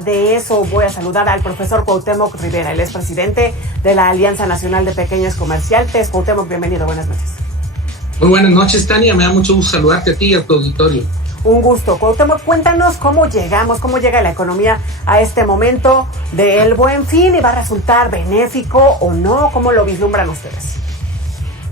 De eso voy a saludar al profesor Cuauhtémoc Rivera. Él es presidente de la Alianza Nacional de Pequeños Comerciantes. Cuauhtémoc, bienvenido, buenas noches. Muy buenas noches, Tania, me da mucho gusto saludarte a ti y a tu auditorio. Un gusto. Cuauhtémoc, cuéntanos cómo llega la economía a este momento del Buen Fin, y va a resultar benéfico o no, ¿cómo lo vislumbran ustedes?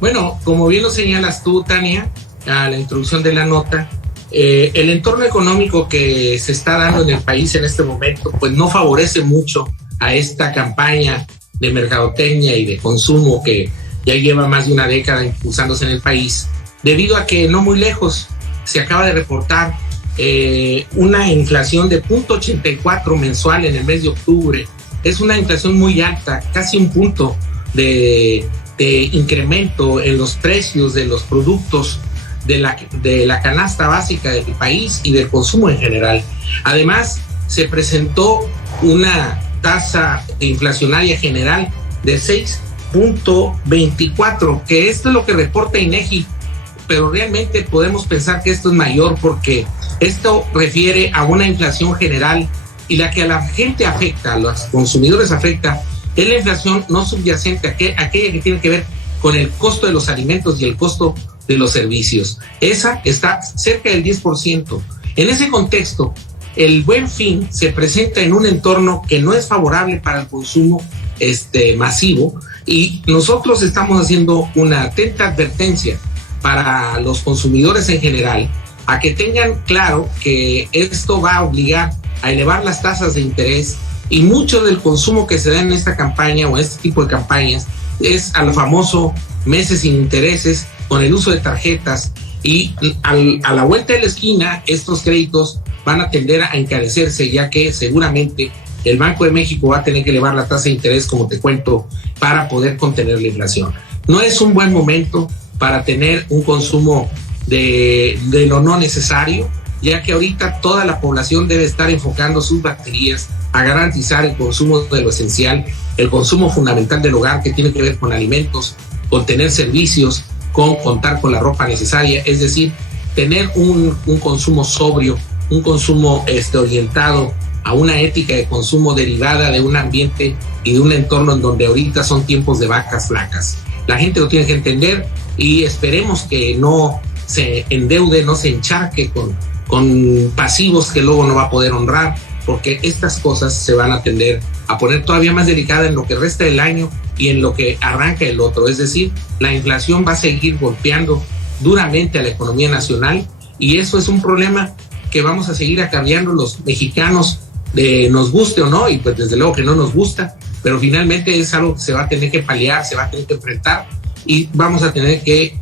Bueno, como bien lo señalas tú, Tania, a la introducción de la nota, el entorno económico que se está dando en el país en este momento, pues no favorece mucho a esta campaña de mercadotecnia y de consumo que ya lleva más de una década impulsándose en el país, debido a que no muy lejos se acaba de reportar una inflación de 0.84 mensual en el mes de octubre. Es una inflación muy alta, casi un punto de incremento en los precios de los productos de la canasta básica del país y del consumo en general. Además, se presentó una tasa inflacionaria general de 6.24, que esto es lo que reporta INEGI, pero realmente podemos pensar que esto es mayor, porque esto refiere a una inflación general, y la que a la gente afecta, a los consumidores afecta, es la inflación no subyacente, aquella que tiene que ver con el costo de los alimentos y el costo de los servicios. Esa está cerca del 10%. En ese contexto, el Buen Fin se presenta en un entorno que no es favorable para el consumo masivo, y nosotros estamos haciendo una atenta advertencia para los consumidores en general, a que tengan claro que esto va a obligar a elevar las tasas de interés, y mucho del consumo que se da en esta campaña o este tipo de campañas es al famoso meses sin intereses, con el uso de tarjetas, y a la vuelta de la esquina estos créditos van a tender a encarecerse, ya que seguramente el Banco de México va a tener que elevar la tasa de interés, como te cuento, para poder contener la inflación. No es un buen momento para tener un consumo de lo no necesario, ya que ahorita toda la población debe estar enfocando sus baterías a garantizar el consumo de lo esencial, el consumo fundamental del hogar, que tiene que ver con alimentos, con tener servicios, con contar con la ropa necesaria, es decir, tener un consumo sobrio, un consumo orientado a una ética de consumo derivada de un ambiente y de un entorno en donde ahorita son tiempos de vacas flacas. La gente lo tiene que entender, y esperemos que no se endeude, no se encharque con pasivos que luego no va a poder honrar, porque estas cosas se van a tender a poner todavía más delicada en lo que resta del año y en lo que arranca el otro. Es decir, la inflación va a seguir golpeando duramente a la economía nacional, y eso es un problema que vamos a seguir acarreando los mexicanos, nos guste o no, y pues desde luego que no nos gusta, pero finalmente es algo que se va a tener que paliar, se va a tener que enfrentar, y vamos a tener que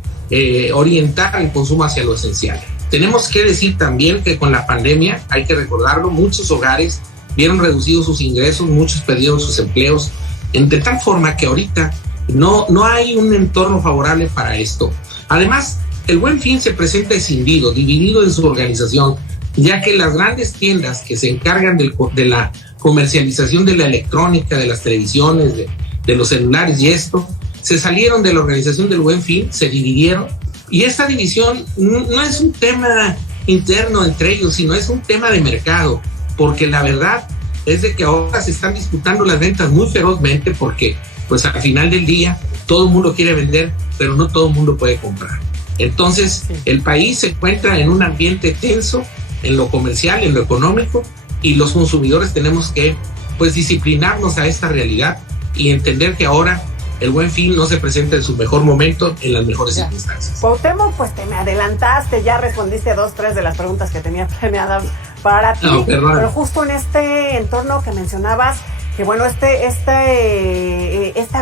orientar el consumo hacia lo esencial. Tenemos que decir también que con la pandemia, hay que recordarlo, muchos hogares vieron reducidos sus ingresos, muchos perdieron sus empleos, de tal forma que ahorita no hay un entorno favorable para esto. Además, el Buen Fin se presenta escindido, dividido en su organización, ya que las grandes tiendas que se encargan de la comercialización de la electrónica, de las televisiones, de los celulares y esto, se salieron de la organización del Buen Fin, se dividieron, y esta división no es un tema interno entre ellos, sino es un tema de mercado, porque la verdad es de que ahora se están disputando las ventas muy ferozmente, porque pues al final del día todo el mundo quiere vender, pero no todo el mundo puede comprar. Entonces el país se encuentra en un ambiente tenso en lo comercial, en lo económico, y los consumidores tenemos que pues disciplinarnos a esta realidad y entender que ahora el Buen Fin no se presenta en su mejor momento, en las mejores circunstancias. Cuauhtémoc, pues te me adelantaste, ya respondiste 2-3 de las preguntas que tenía planeadas para ti, no, pero justo en este entorno que mencionabas, que bueno, esta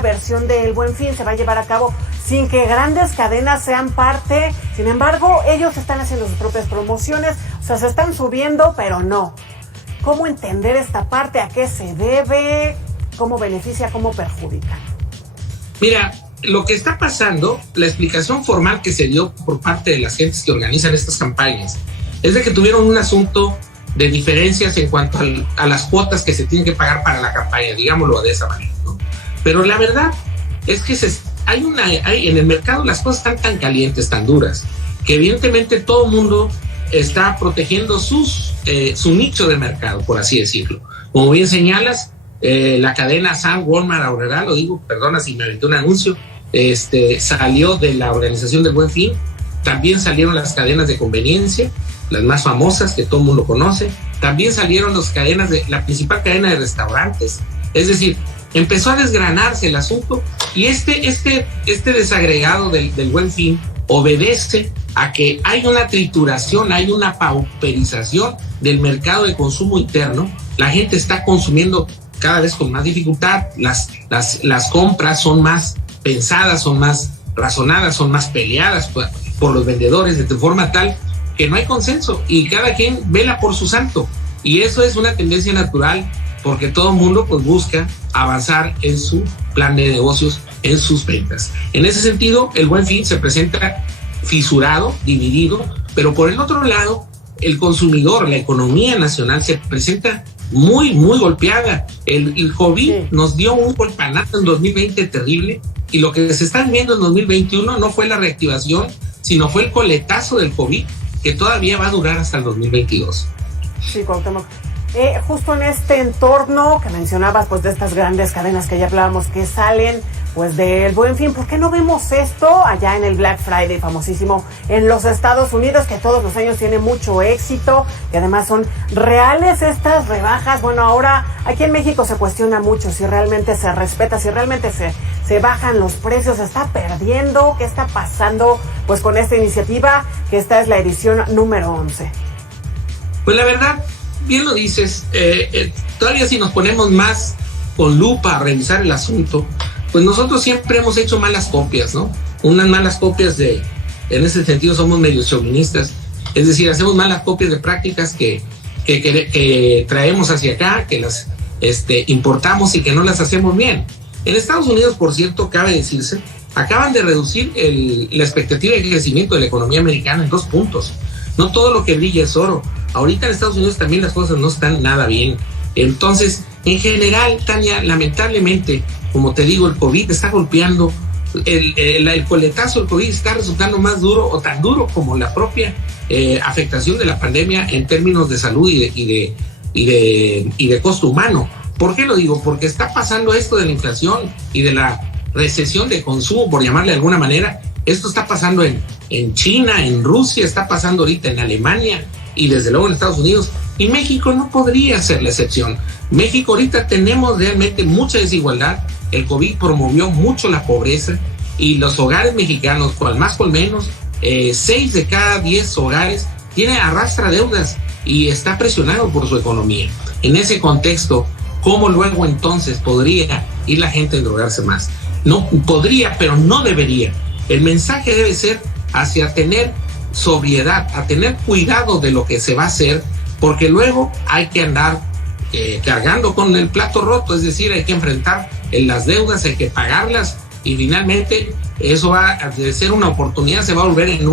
versión del Buen Fin se va a llevar a cabo sin que grandes cadenas sean parte. Sin embargo, ellos están haciendo sus propias promociones, o sea, se están subiendo, pero no. ¿Cómo entender esta parte? ¿A qué se debe? ¿Cómo beneficia? ¿Cómo perjudica? Mira, lo que está pasando, la explicación formal que se dio por parte de las gentes que organizan estas campañas, es de que tuvieron un asunto de diferencias en cuanto a las cuotas que se tienen que pagar para la campaña, digámoslo de esa manera, ¿no? Pero la verdad es que hay en el mercado las cosas están tan calientes, tan duras, que evidentemente todo el mundo está protegiendo sus su nicho de mercado, por así decirlo. Como bien señalas, la cadena Sam, Walmart, Aurrera, lo digo, perdona si me aventé un anuncio, salió de la Organización del Buen Fin. También salieron las cadenas de conveniencia, las más famosas que todo el mundo conoce. También salieron las cadenas la principal cadena de restaurantes. Es decir, empezó a desgranarse el asunto y este desagregado del Buen Fin obedece a que hay una trituración, hay una pauperización del mercado de consumo interno. La gente está consumiendo cada vez con más dificultad, las compras son más pensadas, son más razonadas, son más peleadas por los vendedores, de forma tal que no hay consenso y cada quien vela por su santo. Y eso es una tendencia natural porque todo el mundo pues busca avanzar en su plan de negocios, en sus ventas. En ese sentido, el Buen Fin se presenta fisurado, dividido, pero por el otro lado, el consumidor, la economía nacional se presenta muy, muy golpeada. El COVID nos dio un golpanazo en 2020 terrible y lo que se está viendo en 2021 no fue la reactivación, sino fue el coletazo del COVID que todavía va a durar hasta el 2022. Sí, Cuauhtémoc. Justo en este entorno que mencionabas, pues de estas grandes cadenas que ya hablábamos que salen pues del Buen Fin, ¿por qué no vemos esto allá en el Black Friday famosísimo en los Estados Unidos, que todos los años tiene mucho éxito, que además son reales estas rebajas? Bueno, ahora aquí en México se cuestiona mucho si realmente se respeta, si realmente se bajan los precios, se está perdiendo. ¿Qué está pasando pues con esta iniciativa, que esta es la edición número 11? Pues la verdad, bien lo dices, todavía si nos ponemos más con lupa a revisar el asunto, pues nosotros siempre hemos hecho malas copias, ¿no? Unas malas copias en ese sentido somos medio chauvinistas, es decir, hacemos malas copias de prácticas que traemos hacia acá, que las importamos y que no las hacemos bien. En Estados Unidos, por cierto, cabe decirse, acaban de reducir la expectativa de crecimiento de la economía americana en 2 puntos. No todo lo que brilla es oro. Ahorita en Estados Unidos también las cosas no están nada bien. Entonces, en general, Tania, lamentablemente, como te digo, el COVID está golpeando, el coletazo del COVID está resultando más duro o tan duro como la propia afectación de la pandemia en términos de salud y de costo humano. ¿Por qué lo digo? Porque está pasando esto de la inflación y de la recesión de consumo, por llamarle de alguna manera. Esto está pasando en China, en Rusia, está pasando ahorita en Alemania y desde luego en Estados Unidos. Y México no podría ser la excepción. México ahorita tenemos realmente mucha desigualdad. El COVID promovió mucho la pobreza y los hogares mexicanos, cual más cual menos, 6 de cada 10 hogares arrastra deudas y está presionado por su economía. En ese contexto, ¿cómo luego entonces podría ir la gente a endrogarse más? No podría, pero no debería. El mensaje debe ser hacia tener sobriedad, a tener cuidado de lo que se va a hacer, porque luego hay que andar cargando con el plato roto, es decir, hay que enfrentar las deudas, hay que pagarlas y finalmente eso va a ser una oportunidad, se va a volver en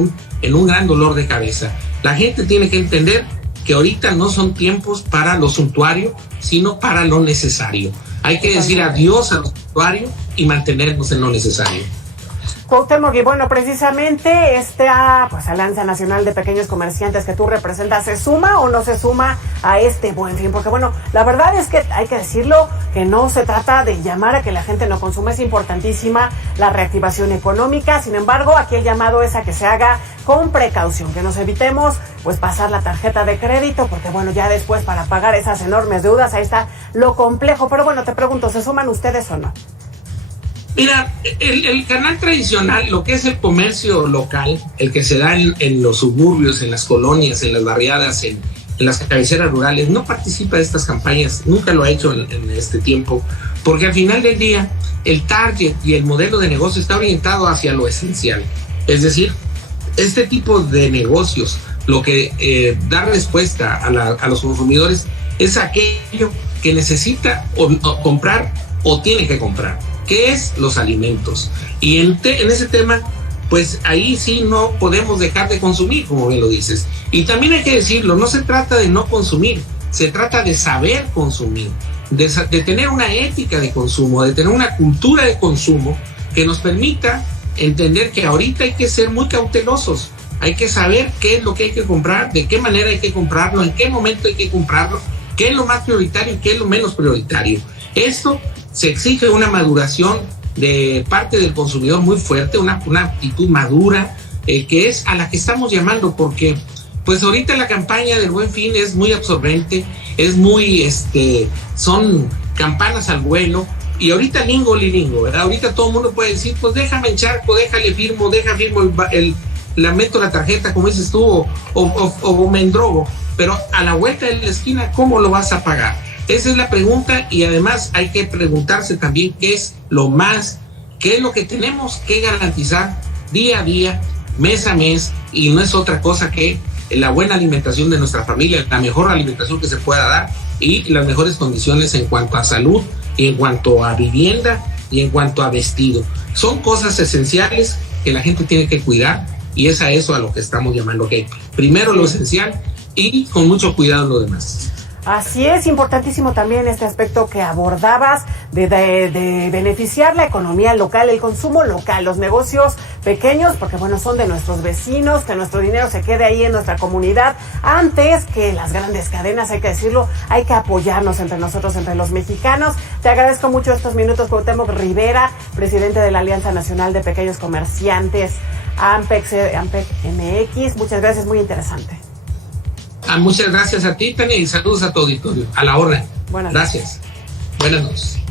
un gran dolor de cabeza. La gente tiene que entender que ahorita no son tiempos para lo suntuario, sino para lo necesario. Hay que decir adiós a lo suntuario y mantenernos en lo necesario. Cuauhtémoc, y bueno, precisamente esta Alianza Nacional de Pequeños Comerciantes que tú representas, ¿se suma o no se suma a este Buen Fin? Porque bueno, la verdad es que hay que decirlo, que no se trata de llamar a que la gente no consuma, es importantísima la reactivación económica. Sin embargo, aquí el llamado es a que se haga con precaución, que nos evitemos pues pasar la tarjeta de crédito, porque bueno, ya después para pagar esas enormes deudas, ahí está lo complejo. Pero bueno, te pregunto, ¿se suman ustedes o no? Mira, el canal tradicional, lo que es el comercio local, el que se da en los suburbios, en las colonias, en las barriadas, en las cabeceras rurales, no participa de estas campañas, nunca lo ha hecho en este tiempo, porque al final del día el target y el modelo de negocio está orientado hacia lo esencial. Es decir, este tipo de negocios, lo que da respuesta a los consumidores es aquello que necesita o comprar o tiene que comprar, que es los alimentos. Y en ese tema, pues ahí sí no podemos dejar de consumir, como bien lo dices. Y también hay que decirlo, no se trata de no consumir, se trata de saber consumir, de tener una ética de consumo, de tener una cultura de consumo que nos permita entender que ahorita hay que ser muy cautelosos, Hay que saber qué es lo que hay que comprar, de qué manera hay que comprarlo, en qué momento hay que comprarlo, qué es lo más prioritario y qué es lo menos prioritario. Esto se exige una maduración de parte del consumidor muy fuerte, una actitud madura, que es a la que estamos llamando, porque pues ahorita la campaña del Buen Fin es muy absorbente, es muy, son campanas al vuelo, y ahorita lingo, ¿verdad? Ahorita todo el mundo puede decir, pues déjame encharco, déjale firmo, la meto la tarjeta, como dices tú, o me endrogo, pero a la vuelta de la esquina, ¿cómo lo vas a pagar? Esa es la pregunta, y además hay que preguntarse también qué es lo que tenemos que garantizar día a día, mes a mes, y no es otra cosa que la buena alimentación de nuestra familia, la mejor alimentación que se pueda dar y las mejores condiciones en cuanto a salud, y en cuanto a vivienda y en cuanto a vestido. Son cosas esenciales que la gente tiene que cuidar, y es a eso a lo que estamos llamando que primero lo esencial y con mucho cuidado lo demás. Así es, importantísimo también este aspecto que abordabas de beneficiar la economía local, el consumo local, los negocios pequeños, porque bueno, son de nuestros vecinos, que nuestro dinero se quede ahí en nuestra comunidad, antes que las grandes cadenas, hay que decirlo, hay que apoyarnos entre nosotros, entre los mexicanos. Te agradezco mucho estos minutos, Cuauhtémoc Rivera, presidente de la Alianza Nacional de Pequeños Comerciantes, AMPEC MX, muchas gracias, muy interesante. Muchas gracias a ti, Tania, y saludos a tu auditorio. A la hora. Gracias. Buenas noches.